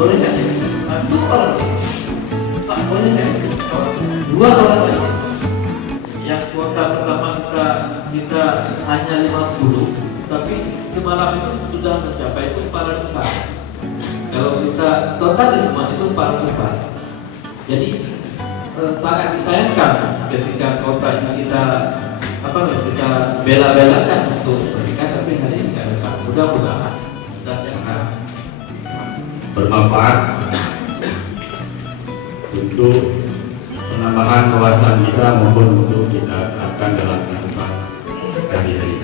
boleh nggak? Satu orang. Pak, boleh nggak? Dua orang lagi. Yang kuota pertama kita hanya 50, tapi semalam itu sudah mencapai itu 400-an. Kalau kita total di semua itu 400-an. Jadi sangat disayangkan ketika kota ini kita bela-belakan untuk menikah, tapi hari ini tidak dapat. Mudah-mudahan dan yang akan bermanfaat untuk penambahan wawasan kita maupun untuk kita terapkan dalam kehidupan sehari-hari.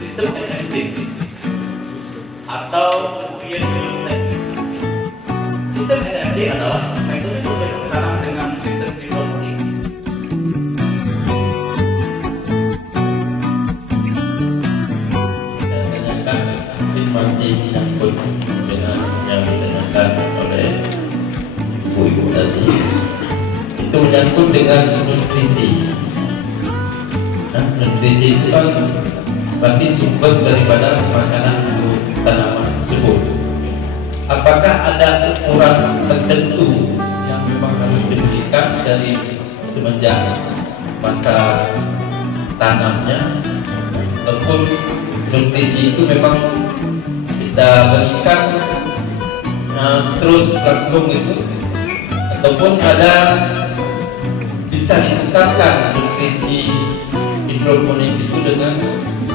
Sistem NFT atau real estate. Sistem NFT adalah metode pembebasan dengan sistem informasi. Tanyakan informasi menyangkut dengan yang ditanyakan oleh ibu-ibu tadi. Itu menyangkut dengan nutrisi. Nah, nutrisi itu kan berarti sumber daripada makanan untuk tanaman tersebut. Apakah ada ukuran tertentu yang memang harus diberikan dari semenjak masa tanamnya, ataupun nutrisi itu memang kita berikan terus langsung itu, ataupun ada bisa ditukarkan nutrisi hidroponik itu dengan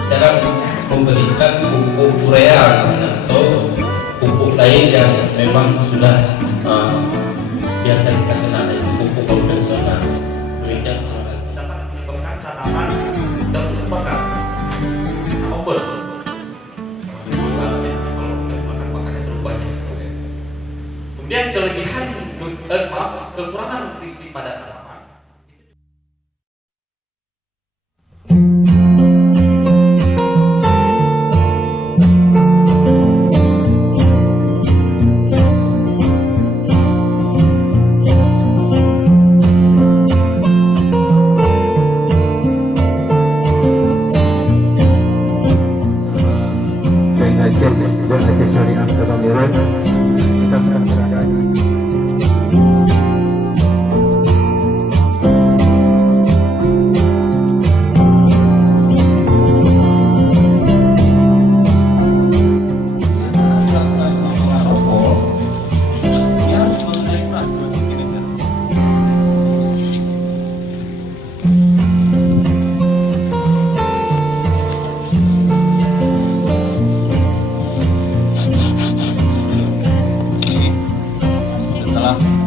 cara memberikan pupuk urea atau pupuk lain yang memang sudah biasa kita kenal, yaitu pupuk konvensional. Demikian Dapat menyebabkan tanaman dan merupakan obat. Kemudian kelebihan kekurangan nutrisi pada tanaman. Hasil syariah Ketambiran kita sedang berada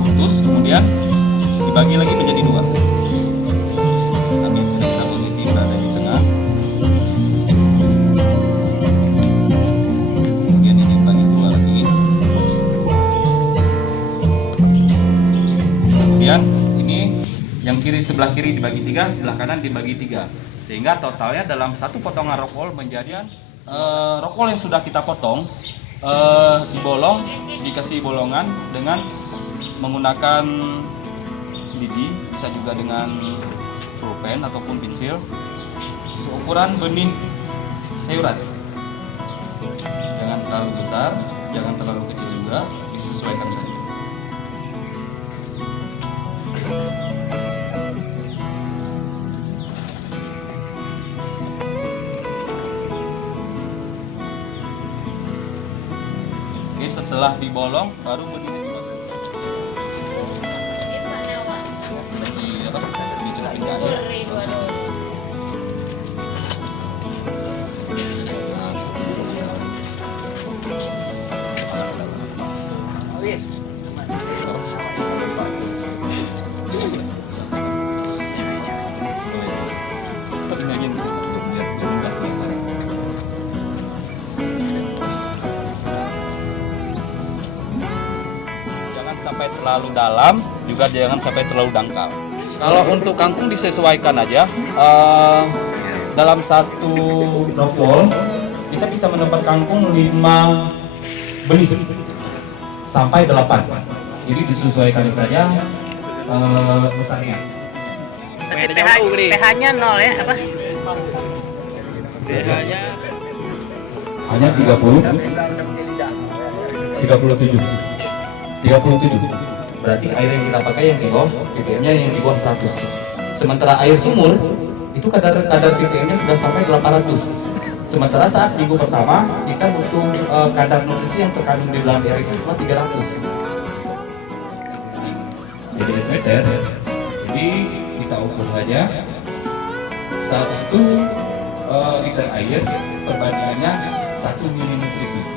putus, kemudian dibagi lagi menjadi dua. Kami kita posisi berada di tengah. Kemudian ini dibagi dua lagi. Kemudian ini yang kiri, sebelah kiri dibagi tiga, sebelah kanan dibagi tiga, sehingga totalnya dalam satu potongan rokol menjadi rokol yang sudah kita potong dibolong, dikasih bolongan dengan menggunakan lidi, bisa juga dengan pulpen ataupun pensil, seukuran benih sayuran. Jangan terlalu besar, jangan terlalu kecil juga, disesuaikan saja. Oke, setelah dibolong baru benih jangan sampai terlalu dalam, juga jangan sampai terlalu dangkal. Kalau untuk kangkung disesuaikan aja. Dalam satu rokol kita bisa mendapat kangkung 5 benih sampai 8. Jadi disesuaikan saja besarnya. pH-nya 0 ya apa? pH-nya Hanya 37. Berarti air yang kita pakai yang di bawah ppm-nya yang di bawah 100. Sementara air sumur itu kadar ppm-nya sudah sampai 800. Sementara saat minggu pertama kita butuh kadar nutrisi yang terkandung di dalam air itu cuma 300. Jadi meter. Jadi kita ukur saja 1 liter air perbandingannya 1 mili nutrisi.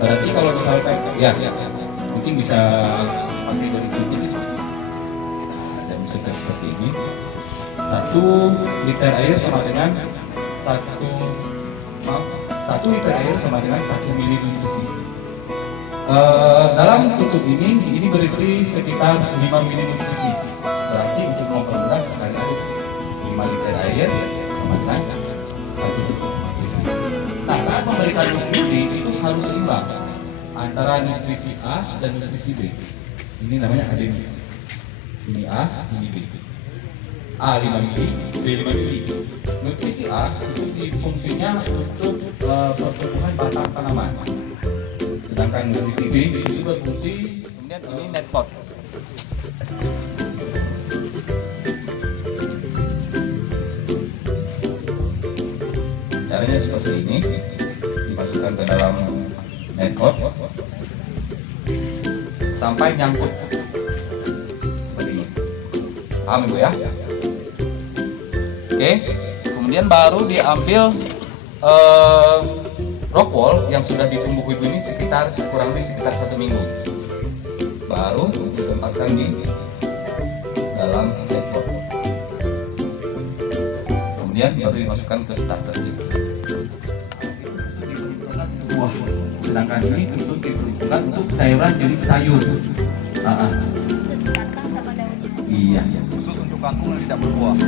Berarti kalau misalkan ya mungkin bisa pakai dari sini. Ada misalkan seperti ini. 1 liter air sama dengan 1 liter air sama dengan 1 mili nutrisi. Dalam tutup ini berisi sekitar 5 mili nutrisi. Berarti untuk mempermudah sekali aduk 5 liter air sama dengan 1 tutup. Nah, saat memberikan nutrisi itu harus seimbang antara nutrisi A dan nutrisi B. Ini namanya adenis. Ini A, ini B. A 5 mili, B 5 mili. Nutrisi A itu fungsinya untuk pertumbuhan batang tanaman. Sedangkan nutrisi B itu berfungsi, kemudian ini net pot. Caranya seperti ini, dimasukkan ke dalam net pot sampai nyangkut seperti ini. Paham Ibu ya? Oke, kemudian baru diambil rockwool yang sudah ditumbuk Ibu ini kurang lebih sekitar 1 minggu. Baru ditempatkan di dalam net pot. Kemudian baru dimasukkan ke starter kit. Wah, sedangkan ini untuk diperuntukkan untuk sayuran jenis sayur. Iya. Khusus untuk kangkung yang tidak berbuah.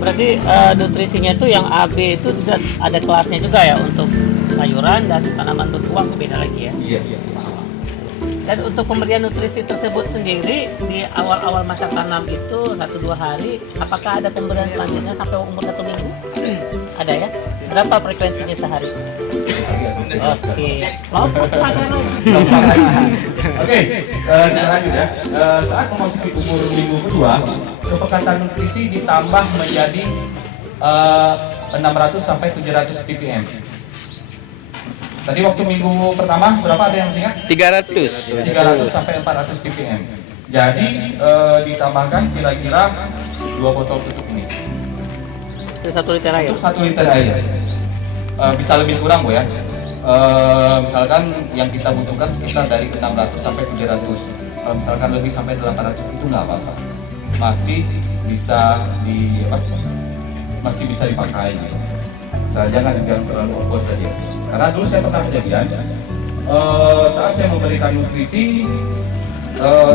Berarti nutrisinya itu yang AB itu ada kelasnya juga ya untuk sayuran dan tanaman berbuah beda lagi ya. Iya. Dan untuk pemberian nutrisi tersebut sendiri di awal-awal masa tanam itu 1-2 hari, apakah ada pemberian selanjutnya sampai umur 1 minggu? Ada ya? Berapa frekuensinya sehari? Oke. Oke, kita lanjut ya. Saat memasuki umur minggu kedua, kepekatan nutrisi ditambah menjadi 600 sampai 700 ppm. Tadi waktu minggu pertama berapa, ada yang masih ingat? 300 sampai 400 ppm. Jadi ditambahkan kira-kira 2 botol tutup ini. Itu 1 liter air. Untuk 1 liter air. Bisa lebih kurang Bu ya. Misalkan yang kita butuhkan sekitar dari 600 sampai 700. Kalau misalkan lebih sampai 800 itu nggak apa-apa. Masih bisa dipakai gitu. Jangan terlalu over saja. Karena dulu saya pernah kejadian saat saya memberikan nutrisi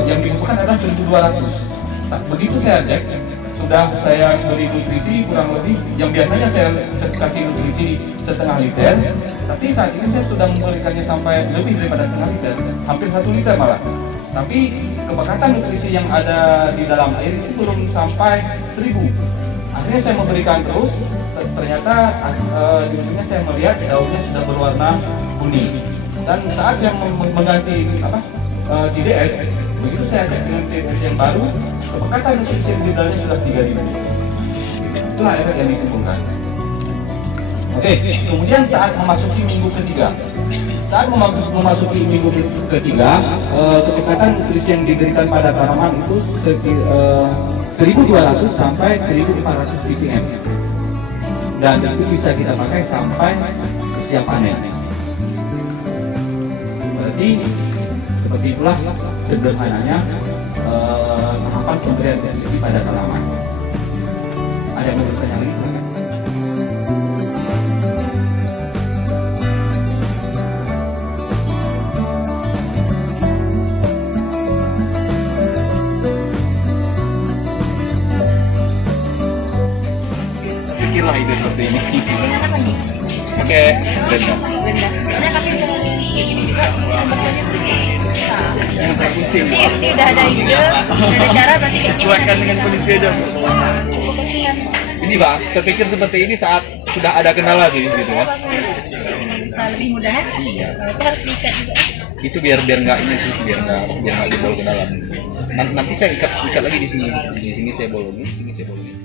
yang dibutuhkan adalah 1.200. Begitu saya cek, sudah saya beri nutrisi kurang lebih yang biasanya saya kasih nutrisi setengah liter, tapi saat ini saya sudah memberikannya sampai lebih daripada setengah liter, hampir 1 liter malah. Tapi kepekatan nutrisi yang ada di dalam air itu belum sampai 1000. Akhirnya saya memberikan terus, ternyata di ujungnya saya melihat daunnya sudah berwarna kuning. Dan saat saya mengganti DDS, begitu saya cek dengan DDS yang baru, kepekatan nutrisi di dalamnya sudah 3000. Itulah efek yang ditimbulkan. Oke, kemudian saat memasuki minggu ketiga, kepekatan nutrisi yang diberikan pada tanaman itu 1.200 sampai 1.400 ppm, dan itu bisa kita pakai sampai siap panen. Berarti seperti itulah sederhananya tahapan pemberian nutrisi pada tanaman. Ada yang mau bertanya lagi? ide seperti ini. Dengan apa nih? Pakai blender. Benda. Karena kami mau kayak gini juga pembuatannya susah. Yang terpenting. Ini udah ada ide, ada cara berarti kayak gini. Sesuaikan dengan kondisi aja. Kepentingan. Ini bang, terpikir seperti ini saat sudah ada kendala sih, gitu ya. Bisa lebih mudah. Iya. Itu harus diikat juga. Itu biar nggak ini sih, biar nggak jebol ke dalam. Nanti saya ikat lagi di sini saya bolongin, sini saya bolongin.